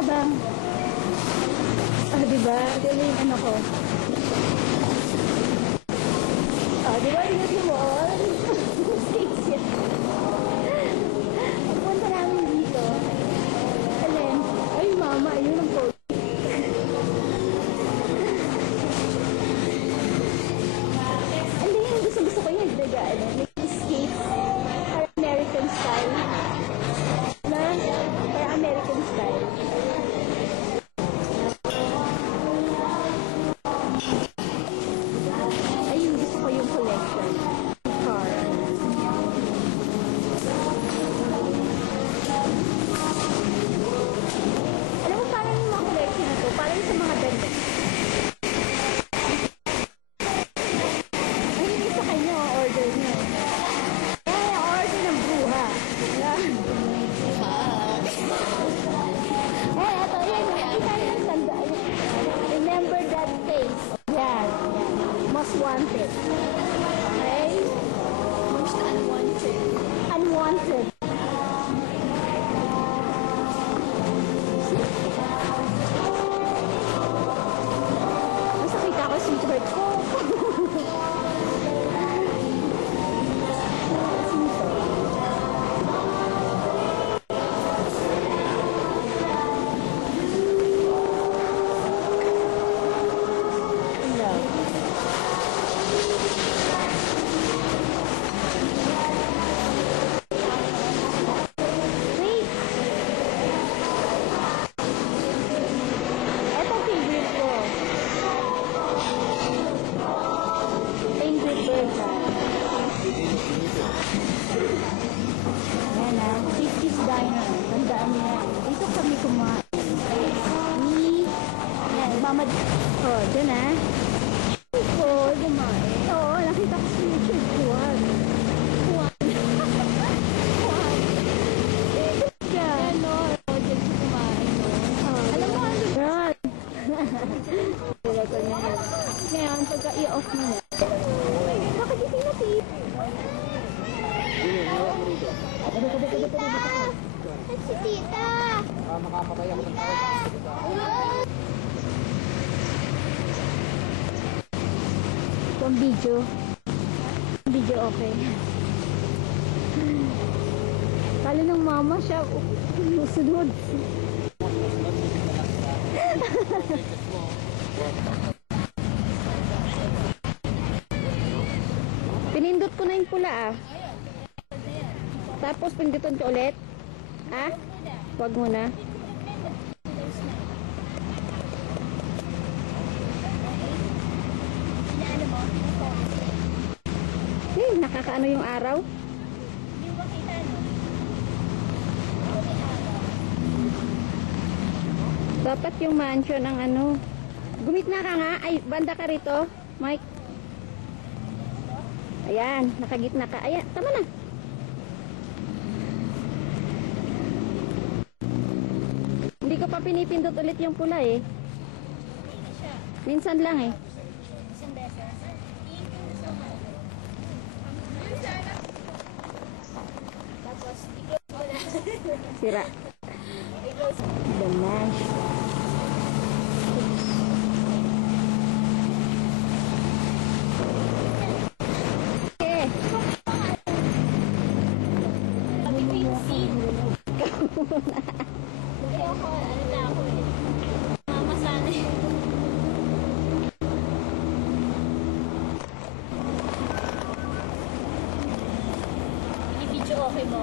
mayabang. Ah, diba? Ito yung ano ko. Ah, diba? Tingnan mo. Mistakes yan. Punta namin dito. Alin? Ay, mama. Ayun ang po. Hindi, yung gusto ko yung daga. Escape. Para American style. Na? Para American style. Ayun, gusto ko yung collection. Car. Alam mo, parang yung mga collection na to, parang sa mga banda. Ay, hindi sa kanya, order niya. Eh, order ng buha. Yan. Eh, eto, yan. Isa yung tanda. Remember that face. Yan. Most wanted. Okay? Most unwanted. Unwanted. Mas nakita ko si George ko. Ayan na, 50's Diner. Tandaan niyo yan. Dito kami kumain. Ayan, mama. Oh, dyan na. Oh, kumain. Oo, nakita ko si YouTube. Juan. Yan, no. Dyan siya kumain. Alam mo, ano yan? Ngayon, pagka i-off mo na. Bakit hindi natin? Tita! Si Tita! Makapatay ako ng tao. Ito ang video. Video okay. Kala ng mama siya. Sunod. Pinindot ko na yung pula ah. Tapos pindutin ko ulit. Ha? Huwag mo na. Nakakaano yung araw? Dapat yung mansion ang ano. Gumitna ka nga. Ay, banda ka rito, Mike. Ayan, nakagitna ka. Ayan, tama na. Hindi ko pa pinipindot ulit yung pula eh. Minsan lang eh. Sira. The mash. Okay. Video okay mo?